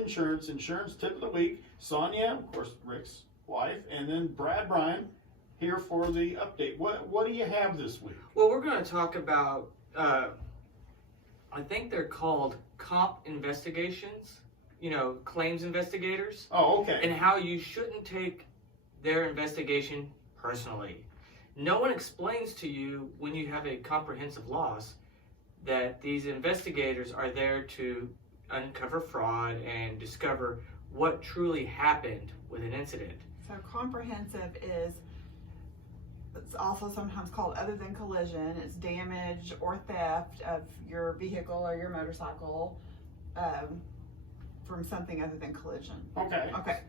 Insurance, Insurance Tip of the Week. Sonia, of course, Rick's wife, and then Brad Bryan here for the update. What do you have this week? Well, we're going to talk about, I think they're called comp investigations, claims investigators. Oh, okay. And how you shouldn't take their investigation personally. No one explains to you when you have a comprehensive loss that these investigators are there to uncover fraud and discover what truly happened with an incident. So comprehensive is, it's also sometimes called other than collision. It's damage or theft of your vehicle or your motorcycle from something other than collision. Okay. Okay.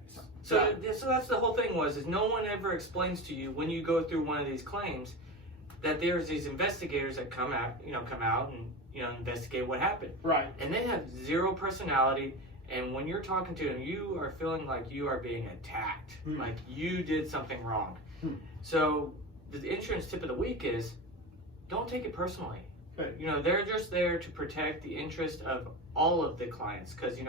So that's the whole thing is no one ever explains to you when you go through one of these claims that there's these investigators that come out and investigate what happened. Right. And they have zero personality, and when you're talking to them, you are feeling like you are being attacked, like you did something wrong. So the insurance tip of the week is, don't take it personally. Good. They're just there to protect the interest of all of the clients, because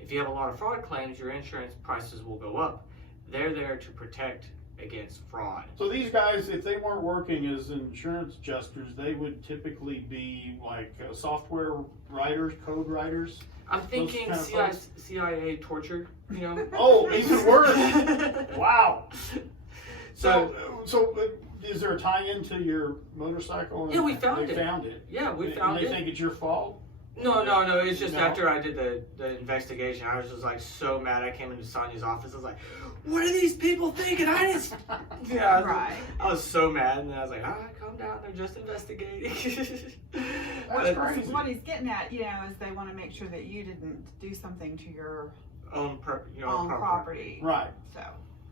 if you have a lot of fraud claims, your insurance prices will go up. They're there to protect against fraud. So these guys, if they weren't working as insurance adjusters, they would typically be like software writers, code writers. I'm thinking CIA torture, Oh, even worse. Wow. So is there a tie-in to your motorcycle? Yeah, we found They it. found it. Yeah, we found it. They think it's your fault? No. It's just after I did the investigation, I was just like so mad. I came into Sonia's office. I was like, "What are these people thinking?" Right. I was so mad, and I was like, calm down. They're just investigating." That's crazy. What he's getting at, is they want to make sure that you didn't do something to your own property. Right. So.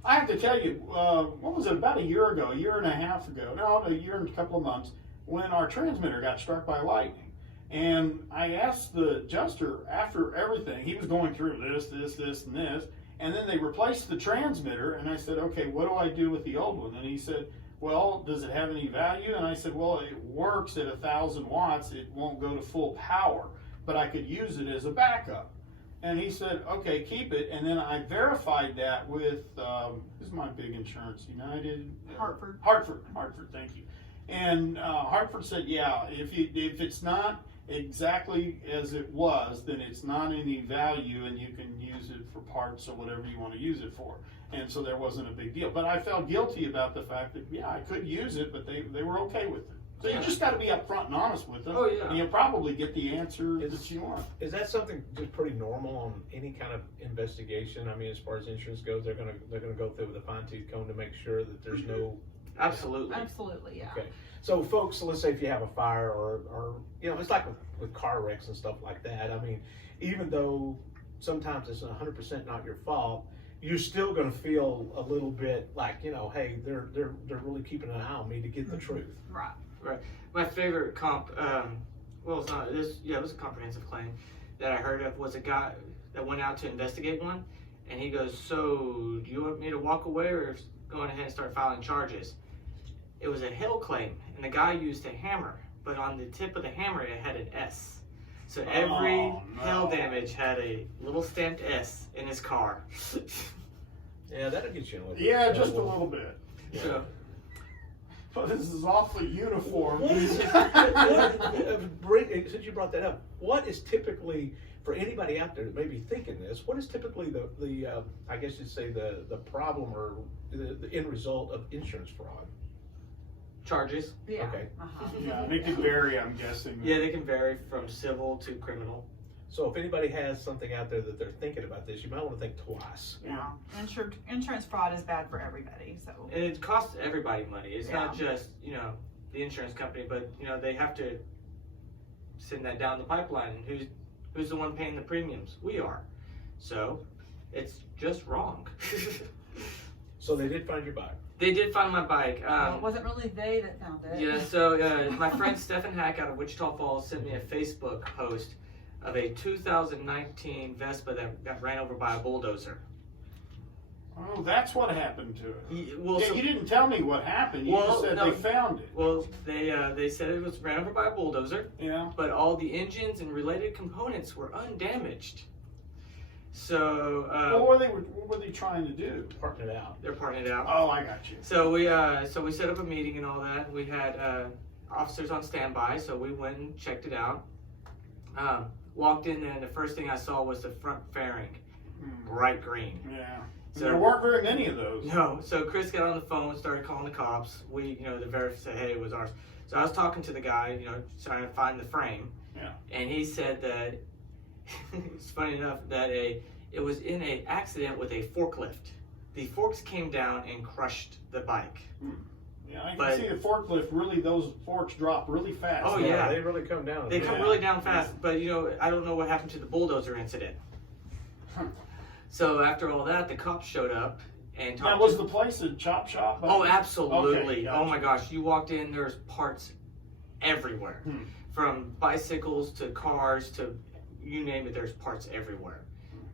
I have to tell you, what was it, about a year and a half ago, a year and a couple of months, when our transmitter got struck by lightning. And I asked the adjuster after everything, he was going through this, and this, and then they replaced the transmitter, and I said, okay, what do I do with the old one? And he said, well, does it have any value? And I said, well, it works at 1,000 watts, it won't go to full power, but I could use it as a backup. And he said, okay, keep it. And then I verified that with, this is my big insurance, United? Hartford. Hartford, thank you. And Hartford said, yeah, if it's not exactly as it was, then it's not any value and you can use it for parts or whatever you want to use it for. And so there wasn't a big deal. But I felt guilty about the fact that, yeah, I could use it, but they were okay with it. So you just got to be upfront and honest with them. Oh, yeah. And you'll probably get the answer that you want. Is that something just pretty normal on any kind of investigation? I mean, as far as insurance goes, they're gonna go through with a fine-tooth comb to make sure that there's no. Absolutely. Absolutely, yeah. Okay. So, folks, let's say if you have a fire or it's like with car wrecks and stuff like that. I mean, even though sometimes it's 100% not your fault, you're still going to feel a little bit like, hey, they're really keeping an eye on me to get the truth. Right. Right. My favorite comp, it's not this. Yeah, it was a comprehensive claim that I heard of. Was a guy that went out to investigate one, and he goes, "So, do you want me to walk away or going ahead and start filing charges?" It was a hail claim, and the guy used a hammer, but on the tip of the hammer it had an S. So every hail damage had a little stamped S in his car. Yeah, that'll get you in a little Yeah, just a little bit. Yeah. So, But this is awfully uniform. Since you brought that up, what is typically, for anybody out there that may be thinking this, what is typically the I guess you'd say the problem or the end result of insurance fraud? charges. Yeah. Okay. Yeah, and it can vary, I'm guessing. Yeah, they can vary from civil to criminal. So if anybody has something out there that they're thinking about this, you might want to think twice. Yeah. Insurance fraud is bad for everybody. So. And it costs everybody money. It's not Yeah. just, the insurance company, but, they have to send that down the pipeline. And who's the one paying the premiums? We are. So it's just wrong. So they did find your bike. They did find my bike. Well, it wasn't really they that found it. Yeah, so my friend Stephen Hack out of Wichita Falls sent me a Facebook post of a 2019 Vespa that got ran over by a bulldozer. Oh, that's what happened to it. You didn't tell me what happened. You just said they found it. Well, they said it was ran over by a bulldozer. Yeah. But all the engines and related components were undamaged. So What were they trying to do? Parking it out. they're parting it out. Oh, I got you. So we set up a meeting and all that. We had officers on standby, so we went and checked it out. Walked in and the first thing I saw was the front fairing, bright green. Yeah. So There weren't very many of those. No, so Chris got on the phone, started calling the cops. The verifier said, hey, it was ours. So I was talking to the guy, trying to find the frame. Yeah. And he said that it's funny enough that it was in an accident with a forklift. The forks came down and crushed the bike. Yeah, I can see the forklift. Really, those forks drop really fast. Oh yeah, they really come down. They come really down fast. But I don't know what happened to the bulldozer incident. So after all that, the cops showed up and talked. Now, was the place a chop shop? Oh, absolutely. Okay, gotcha. Oh my gosh, you walked in, there's parts everywhere. From bicycles to cars to you name it, there's parts everywhere.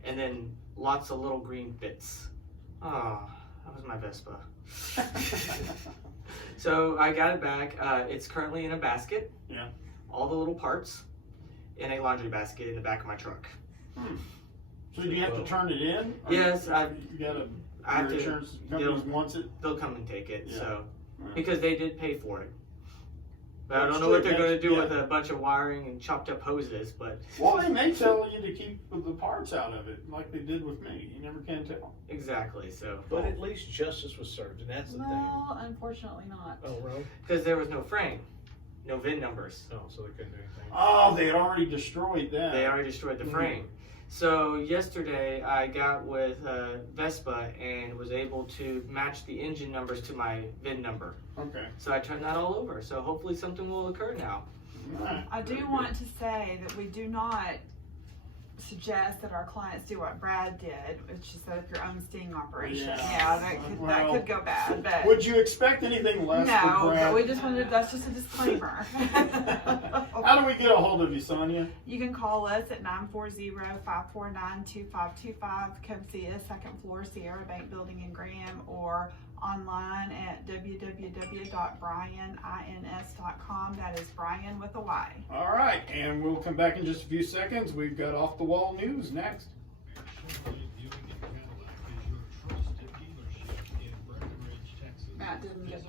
And then lots of little green bits. Oh, that was my Vespa. So I got it back. It's currently in a basket. Yeah. All the little parts in a laundry basket in the back of my truck. So do you have to turn it in? Or Yes, you got your insurance company wants it. They'll come and take it. Yeah. So Right. because they did pay for it. But I That's don't know true. what they're going to do Yeah. with a bunch of wiring and chopped up hoses. But Well, they may tell you to keep the parts out of it, like they did with me. You never can tell. exactly. So But at least justice was served, and that's the thing. Well, unfortunately not. Oh, really? because there was no frame, no VIN numbers. Oh, so they couldn't do anything. Oh, they had already destroyed that. They already destroyed the frame. So yesterday I got with Vespa and was able to match the engine numbers to my VIN number. Okay. So I turned that all over. So hopefully something will occur now. All right. I do Very want good. to say that we do not suggest that our clients do what Brad did, which is set up your own sting operation. Yeah. That could go bad. But Would you expect anything less from no, Brad? but we just wanted, that's just a disclaimer. How do we get a hold of you, Sonia? You can call us at 940-549-2525. Come see us, second floor, Sierra Bank Building in Graham, or online at www.brianins.com. That is Brian with a Y. All right, and we'll come back in just a few seconds. We've got off the wall news next. Matt didn't get